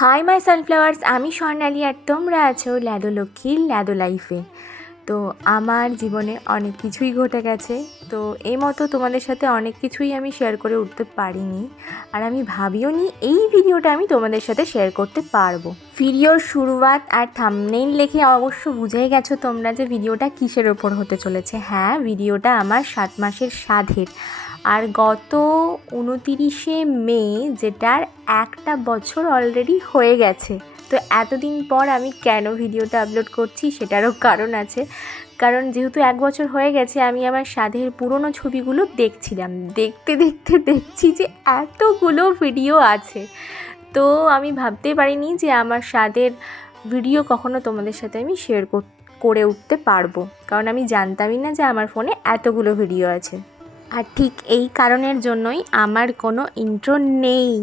Hi my sunflowers, আমি স্বর্ণালী আর তোমরা আছো ল্যাদো লক্ষ্মীর ল্যাদো লাইফে। তো আমার জীবনে অনেক কিছুই ঘটে গেছে। তো এই মতো তোমাদের সাথে অনেক কিছুই আমি শেয়ার করে উঠতে পারিনি, আর আমি ভাবিও নি এই ভিডিওটা আমি তোমাদের সাথে শেয়ার করতে পারবো। ভিডিওর শুরুয়াত আর থাম্বনেইল দেখে অবশ্য বুঝেই গেছো তোমরা যে ভিডিওটা কিসের ওপর হতে চলেছে। হ্যাঁ, ভিডিওটা আমার 7 মাসের সাধের, আর গত 29শে মে, যেটার একটা বছর অলরেডি হয়ে গেছে। তো এতদিন পর আমি কেন ভিডিওটা আপলোড করছি সেটারও কারণ আছে। কারণ যেহেতু 1 বছর হয়ে গেছে, আমি আমার সাধের পুরনো ছবিগুলো দেখছিলাম, দেখতে দেখতে দেখছি যে এতগুলো ভিডিও আছে। তো আমি ভাবতেই পারিনি যে আমার সাধের ভিডিও কখনো তোমাদের সাথে আমি শেয়ার করে উঠতে পারবো, কারণ আমি জানতামই না যে আমার ফোনে এতগুলো ভিডিও আছে। আর ঠিক এই কারণের জন্যই আমার কোনো ইন্ট্রো নেই।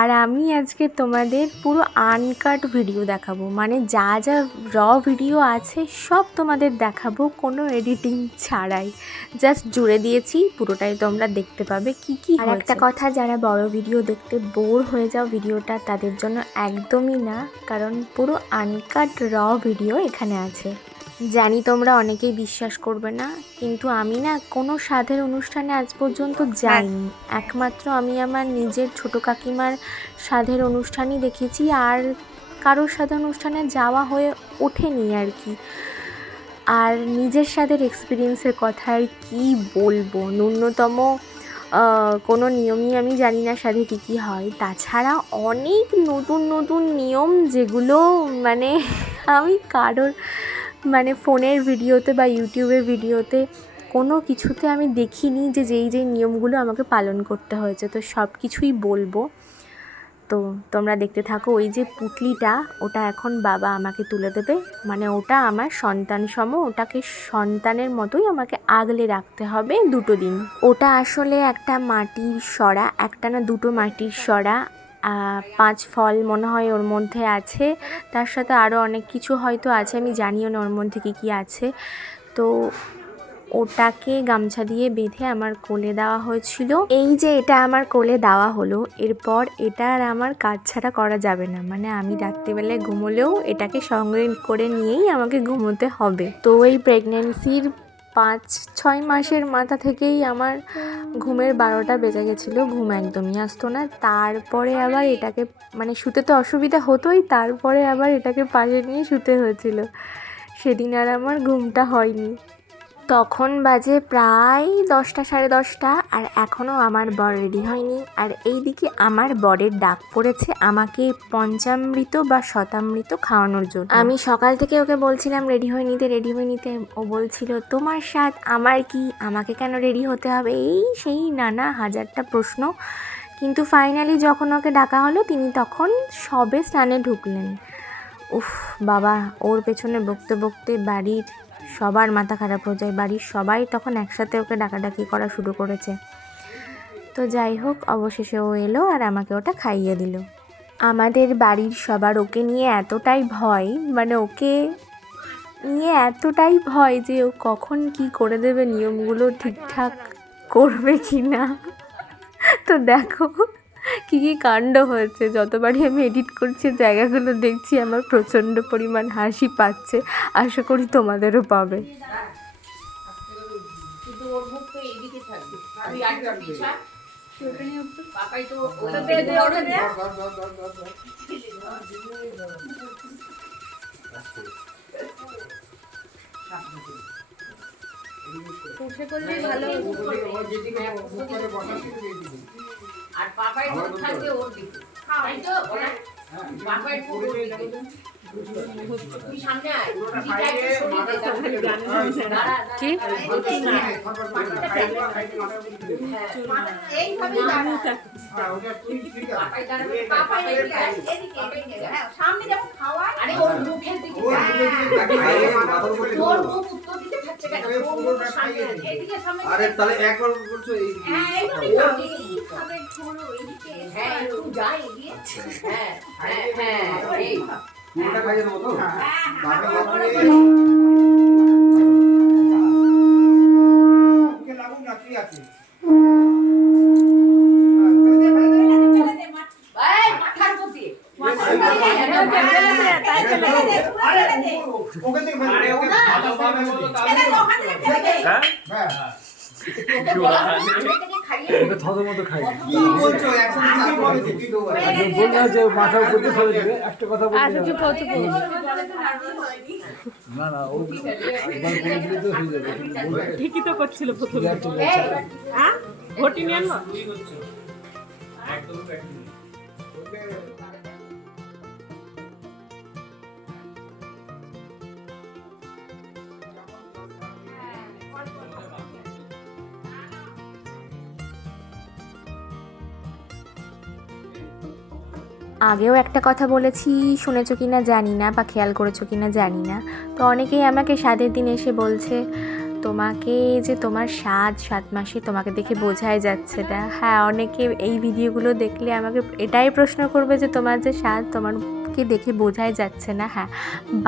আর আমি আজকে তোমাদের পুরো আনকাট ভিডিও দেখাবো, মানে যা যা র ভিডিও আছে সব তোমাদের দেখাবো, কোনো এডিটিং ছাড়াই। জাস্ট জুড়ে দিয়েছি, পুরোটাই তোমরা দেখতে পাবে কি কি। আর একটা কথা, যারা বড় ভিডিও দেখতে বোর হয়ে যাও ভিডিওটা, তাদের জন্য একদমই না, কারণ পুরো আনকাট র ভিডিও এখানে আছে। জানি তোমরা অনেকেই বিশ্বাস করবে না, কিন্তু আমি না কোনো সাধের অনুষ্ঠানে আজ পর্যন্ত যাইনি। একমাত্র আমি আমার নিজের ছোটো কাকিমার সাধের অনুষ্ঠানই দেখেছি, আর কারোর সাথে অনুষ্ঠানে যাওয়া হয়ে ওঠেনি আর কি। আর নিজের সাধের এক্সপিরিয়েন্সের কথা আর কী বলবো, ন্যূনতম কোনো নিয়মই আমি জানি না সাধে কী কী হয়। তাছাড়া অনেক নতুন নতুন নিয়ম, যেগুলো মানে আমি কারোর ফোনের ভিডিওতে বা ইউটিউবের ভিডিওতে কোনো কিছুতে আমি দেখিনি যে যেই নিয়মগুলো আমাকে পালন করতে হয়েছে। তো সব কিছুই বলবো, তো তোমরা দেখতে থাকো। ওই যে পুঁটলিটা, ওটা এখন বাবা আমাকে তুলে দেবে, মানে ওটা আমার সন্তান সম, ওটাকে সন্তানের মতোই আমাকে আগলে রাখতে হবে 2 দিন। ওটা আসলে একটা মাটির সরা, একটা না 2টো মাটির সরা, 5 ফল মনে হয় ওর মধ্যে আছে, তার সাথে আরও অনেক কিছু হয়তো আছে, আমি জানিও না ওর মধ্যে কী কী আছে। তো ওটাকে গামছা দিয়ে বেঁধে আমার কোলে দেওয়া হয়েছিল। এই যে এটা আমার কোলে দেওয়া হলো, এরপর এটা আর আমার কাজ ছাড়া করা যাবে না, মানে আমি রাত্রিবেলায় ঘুমোলেও এটাকে সঙ্গে করে নিয়েই আমাকে ঘুমোতে হবে। তো এই প্রেগনেন্সির 5-6 মাসের মাথা থেকেই আমার ঘুমের 12টা বেজে গেছিলো, ঘুম একদমই আসতো না। তারপরে আবার এটাকে শুতে তো অসুবিধা হতোই, তারপরে আবার এটাকে পাশে নিয়ে শুতে হয়েছিল। সেদিন আর আমার ঘুমটা হয়নি। তখন বাজে প্রায় 10টা 10:30, আর এখনও আমার বর রেডি হয়নি। আর এইদিকে আমার বরের ডাক পড়েছে আমাকে পঞ্চামৃত বা শতামৃত খাওয়ানোর জন্য। আমি সকাল থেকে ওকে বলছিলাম রেডি হয়ে নিতে। ও বলছিল তোমার স্বাদ আমার কি, আমাকে কেন রেডি হতে হবে, এই সেই নানা হাজারটা প্রশ্ন। কিন্তু ফাইনালি যখন ওকে ডাকা হলো, তিনি তখন সবে স্নানে ঢুকলেন। উফ বাবা, ওর পেছনে বকতে বকতে বাড়ির সবার মাথা খারাপ হয়ে যায়। বাড়ির সবাই তখন একসাথে ওকে ডাকাডাকি করা শুরু করেছে। তো যাই হোক, অবশেষে ও এলো আর আমাকে ওটা খাইয়ে দিল। আমাদের বাড়ির সবার ওকে নিয়ে এতটাই ভয়, ওকে নিয়ে এতটাই ভয় যে ও কখন কি করে দেবে, নিয়মগুলো ঠিকঠাক করবে কি না। তো দেখো কী কী কাণ্ড হয়েছে। যতবারই আমি এডিট করছি, জায়গাগুলো দেখছি, আমার প্রচণ্ড পরিমাণ হাসি পাচ্ছে। আশা করি তোমাদেরও পাবে। আর পাপাই দুধ থাকবে ওর দিকে, তাই তো পাপাই দুধ ওর দিকে। তুই সামনে আয়, দিদিটা একটু সরিয়ে দে, দাঁড়া কি এইভাবেই দাঁড়া। পাপাই দাঁড়াবে, পাপাই এদিকে সামনে যেমন খাওয়ায়, আরে ওর মুখের দিকে, তোর মুখ উত্তর দিকে থাকছে কেন, তোর মুখ সামনে, এদিকে সামনে। আরে তাহলে একবার বলছো এই, হ্যাঁ এইভাবেই খাবে, এইভাবে ধরো এদিকে, হ্যাঁ একটু যাই এগিয়ে, হ্যাঁ হ্যাঁ হ্যাঁ এই পুরোটা খাইয়ে দেবো তো, বাবা বাবা ওকে লাগুন না কি আছে। মাথার মধ্যে থতমত খাই বললাম যে মাথার উপর দিয়ে ফেলে দেবে একটা কথা বলতে না না ও একবার বলে দিলে তো হয়ে যাবে ঠিকই তো করছিল প্রথমে হ্যাঁ ঘটি নিয়ে আনবো আগেও একটা কথা বলেছি, শুনেছো কি না জানি না বা খেয়াল করেছো কি না জানি না। তো অনেকেই আমাকে স্বাদের দিন এসে বলছে তোমাকে যে তোমার 7 মাসে তোমাকে দেখে বোঝাই যাচ্ছে না। হ্যাঁ, অনেকে এই ভিডিওগুলো দেখলে আমাকে এটাই প্রশ্ন করবে যে তোমার যে তোমাকে দেখে বোঝাই যাচ্ছে না। হ্যাঁ,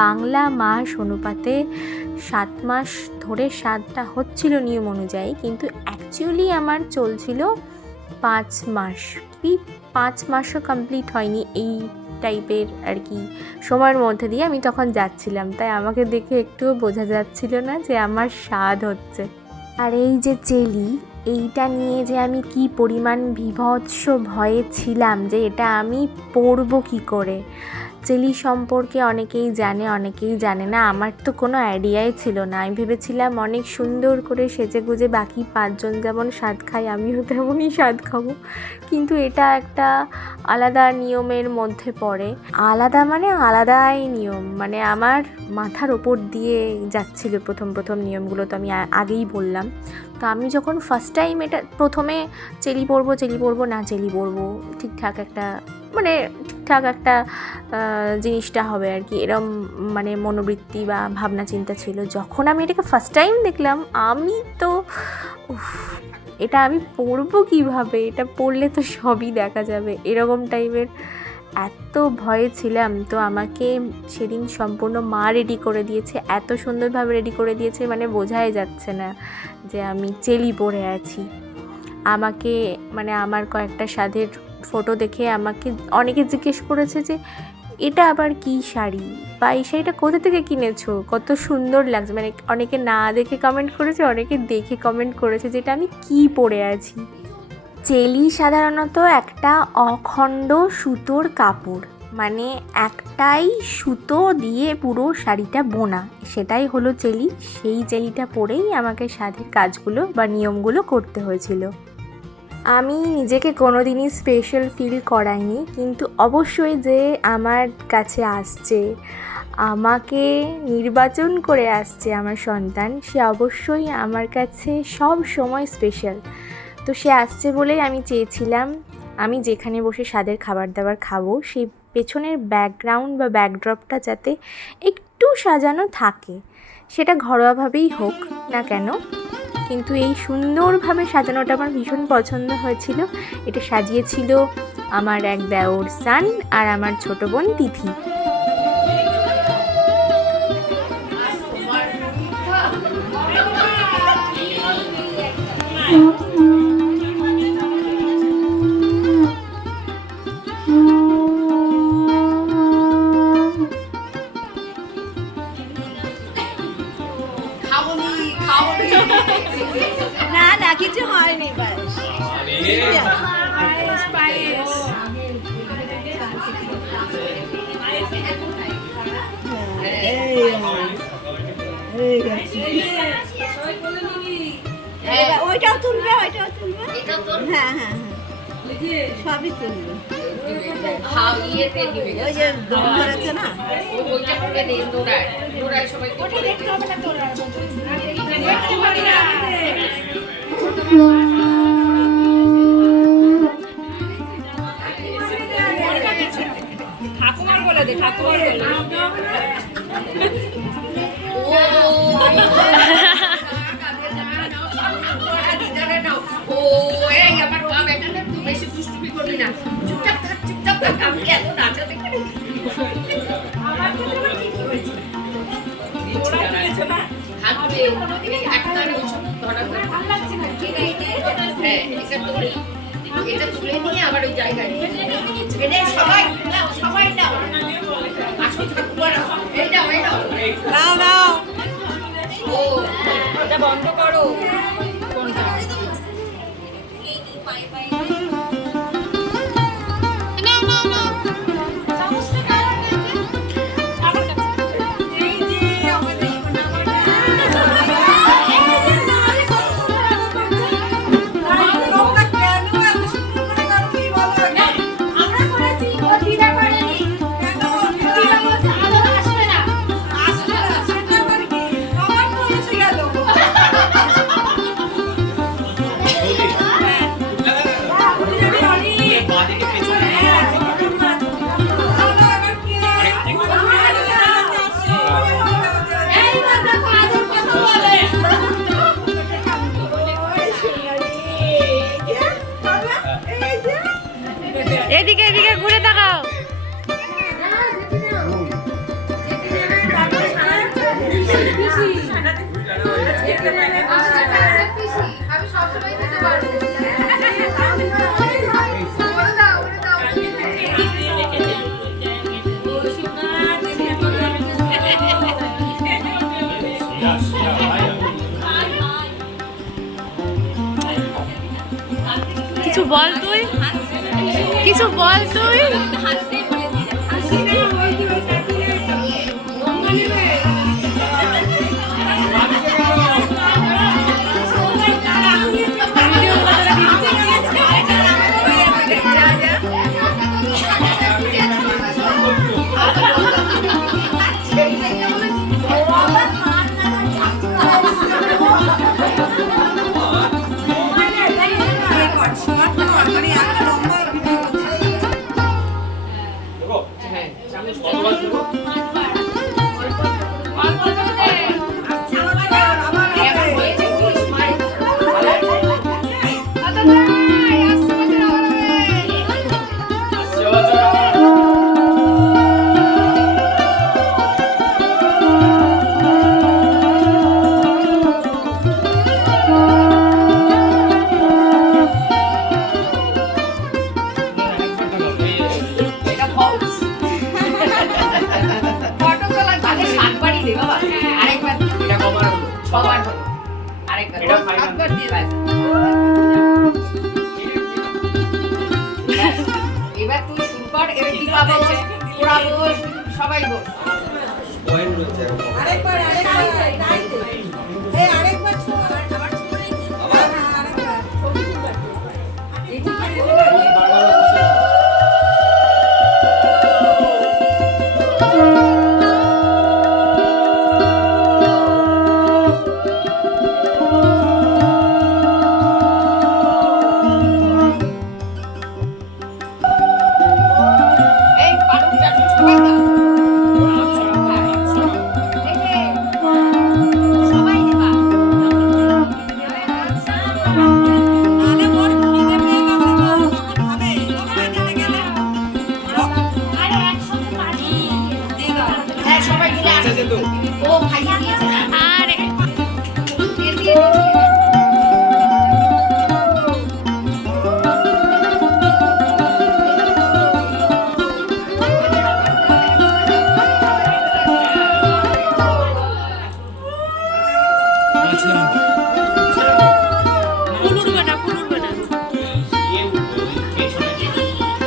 বাংলা মাস অনুপাতে 7 মাস ধরে 7টা হচ্ছিল নিয়ম অনুযায়ী, কিন্তু অ্যাকচুয়ালি আমার চলছিল 5 মাস। 5 মাসও কমপ্লিট হয়নি এই টাইপের আর কি সময়ের মধ্যে দিয়ে আমি তখন যাচ্ছিলাম, তাই আমাকে দেখে একটুও বোঝা যাচ্ছিল না যে আমার স্বাদ হচ্ছে। আর এই যে চেলি, এইটা নিয়ে যে আমি কি পরিমাণ বিভৎস ভয়ে ছিলাম যে এটা আমি পরবো কি করে। চেলি সম্পর্কে অনেকেই জানে, অনেকেই জানে না। আমার তো কোনো আইডিয়াই ছিল না। আমি ভেবেছিলাম অনেক সুন্দর করে সেজে গুজে বাকি 5 জন যেমন স্বাদ খাই আমিও তেমনই স্বাদ খাবো, কিন্তু এটা একটা আলাদা নিয়মের মধ্যে পড়ে। আলাদা মানে আলাদাই নিয়ম, মানে আমার মাথার ওপর দিয়ে যাচ্ছিল প্রথম নিয়মগুলো, তো আমি আগেই বললাম। তো আমি যখন ফার্স্ট টাইম এটা প্রথমে চেলি পরবো না চেলি পরবো, ঠিকঠাক একটা জিনিসটা হবে আর কি, এরম মানে মনোবৃত্তি বা ভাবনা চিন্তা ছিল। যখন আমি এটাকে ফার্স্ট টাইম দেখলাম আমি তো এটা আমি পরবো কিভাবে, এটা পরলে তো সবই দেখা যাবে, এরকম টাইপের এত ভয়ে ছিলাম। তো আমাকে সেদিন সম্পূর্ণ মা রেডি করে দিয়েছে, এত সুন্দরভাবে রেডি করে দিয়েছে মানে বোঝাই যাচ্ছে না যে আমি চেলি পরে আছি। আমাকে মানে আমার কয়েকটা স্বাদের ফটো দেখে আমাকে অনেকে জিজ্ঞেস করেছে যে এটা আবার কি শাড়ি, বা এই শাড়িটা কোথা থেকে কিনেছো, কত সুন্দর লাগছে। মানে অনেকে না দেখে কমেন্ট করেছে, অনেকে দেখে কমেন্ট করেছে যেটা আমি কি পরে আছি। চেলি সাধারণত একটা অখণ্ড সুতোর কাপড়, মানে একটাই সুতো দিয়ে পুরো শাড়িটা বোনা, সেটাই হলো চেলি। সেই চেলিটা পরেই আমাকে স্বাদের কাজগুলো বা নিয়মগুলো করতে হয়েছিল। আমি নিজেকে কোনোদিনই স্পেশাল ফিল করাইনি, কিন্তু অবশ্যই যে আমার কাছে আসছে, আমাকে নির্বাচন করে আসছে আমার সন্তান, সে অবশ্যই আমার কাছে সব সময় স্পেশাল। তো সে আসছে বলেই আমি চেয়েছিলাম আমি যেখানে বসে স্বাদের খাবার দাবার খাবো সেই পেছনের ব্যাকগ্রাউন্ড বা ব্যাকড্রপটা যাতে একটু সাজানো থাকে, সেটা ঘরোয়াভাবেই হোক না কেন, কিন্তু এই সুন্দরভাবে সাজানোটা আমার ভীষণ পছন্দ হয়েছিল। এটা সাজিয়েছিল আমার এক দেওর সান আর আমার ছোট বোন তিথি। না না কিছু হয়নি, ওইটাও তুলবে, হ্যাঁ হ্যাঁ হ্যাঁ সবই তুলবে। ওই যে দম ধরেছে না, ঠাকুমার বলে দে, ঠাকুমার বলে এটা তুলে নিয়ে আবার ওই জায়গায় সবাই নাও কিছু বল তুই, কিছু বল তুই। এবার তুই শুরু কর, এবার তুই বাবা বস, ওরা বস, সবাই বস। এই পালুক চাটু সবাই দাও। সবাই দেবা। হ্যাঁ, সবাই মিলে আসছে তো। ও খাইয়ে দিয়েছে। আরে দিয়ে দিয়ে দিয়েছে। ফুল উড়বে না, ফুল উড়বে না।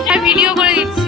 হ্যাঁ, ভিডিও করে দিচ্ছি।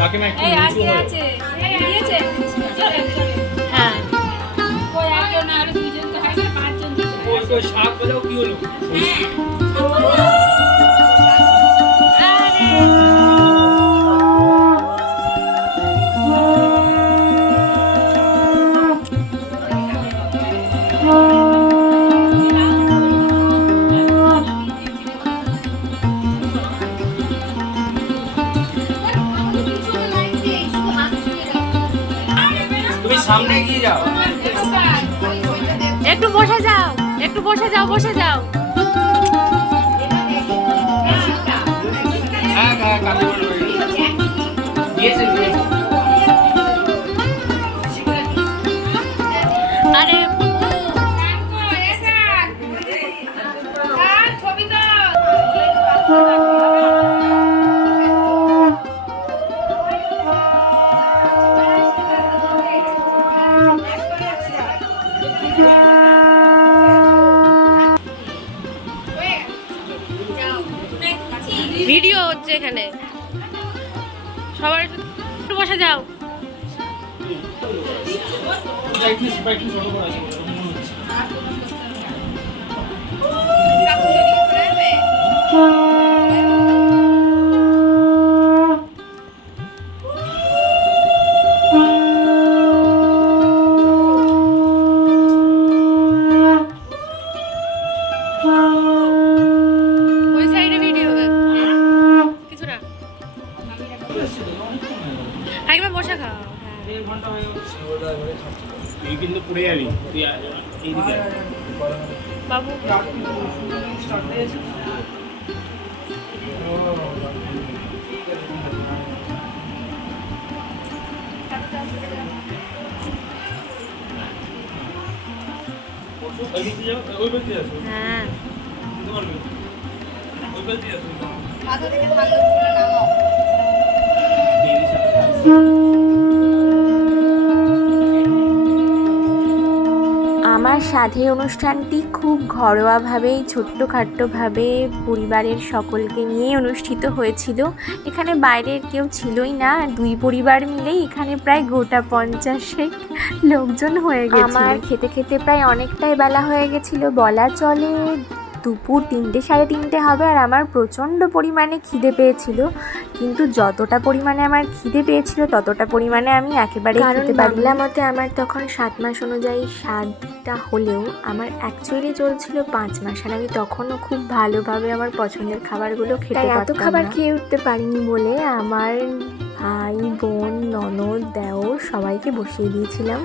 কাকিমা একটু নিচু হয়ে হ্যাঁ, ওই শাক বাজাও কি হলো? তুমি সামনে এগিয়ে যাও। একটু বসে যাও, একটু বসে যাও, বসে যাও। হ্যাঁ হ্যাঁ কাকিমা দিয়েছে দিয়েছে। আরে ভিডিও হচ্ছে এখানে, সবার একটু বসে যাও। একটু ছোট করে আছে মনে হচ্ছে। এই কিন্তু পড়ে যাবি তুই এইদিকে বাবু স্টার্ট হয়ে গেছে। হ্যাঁ মাথা থেকে ঠান্ডা করে নামাও। আমার সাধের অনুষ্ঠানটি খুব ঘরোয়াভাবেই ছোট্টখাট্টোভাবে পরিবারের সকলকে নিয়ে অনুষ্ঠিত হয়েছিল। এখানে বাইরের কেউ ছিলই না, দুই পরিবার মিলেই এখানে প্রায় গোটা 50 লোকজন হয়ে গেছে। আমার খেতে খেতে প্রায় অনেকটাই বেলা হয়ে গেছিল, বলা চলে দুপুর 3টে সাড়ে 3টে হবে। আর আমার প্রচণ্ড পরিমাণে খিদে পেয়েছিল, কিন্তু যতটা পরিমাণে আমার খিদে পেয়েছিল ততটা পরিমাণে আমি একেবারে খেতে পারলাম। মতে আমার তখন 7 মাস অনুযায়ী 7টা হলেও আমার অ্যাকচুয়ালি চলছিল 5 মাস, আর আমি তখনও খুব ভালোভাবে আমার পছন্দের খাবারগুলো খেতে পারতাম। এত খাবার খেয়ে উঠতে পারিনি বলে আমার ভাই বোন ননদ দেওর সবাইকে বসিয়ে দিয়েছিলাম।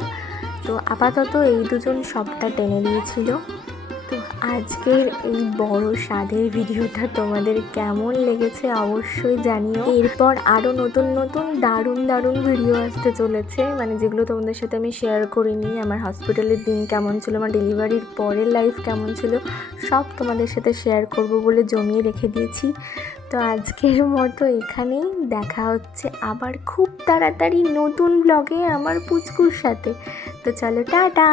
তো আপাতত এই দুজন সবটা টেনে দিয়েছিল। তো আজকের এই বড় স্বাদের ভিডিওটা তোমাদের কেমন লেগেছে অবশ্যই জানিও। এরপর আরও নতুন নতুন দারুণ ভিডিও আসতে চলেছে, মানে যেগুলো তোমাদের সাথে আমি শেয়ার করিনি। আমার হসপিটালের দিন কেমন ছিল, আমার ডেলিভারির পরের লাইফ কেমন ছিল, সব তোমাদের সাথে শেয়ার করব বলে জমিয়ে রেখে দিয়েছি। তো আজকের মতো এখানেই, দেখা হচ্ছে আবার খুব তাড়াতাড়ি নতুন ব্লগে আমার পুচকুর সাথে। তো চলো টাটা।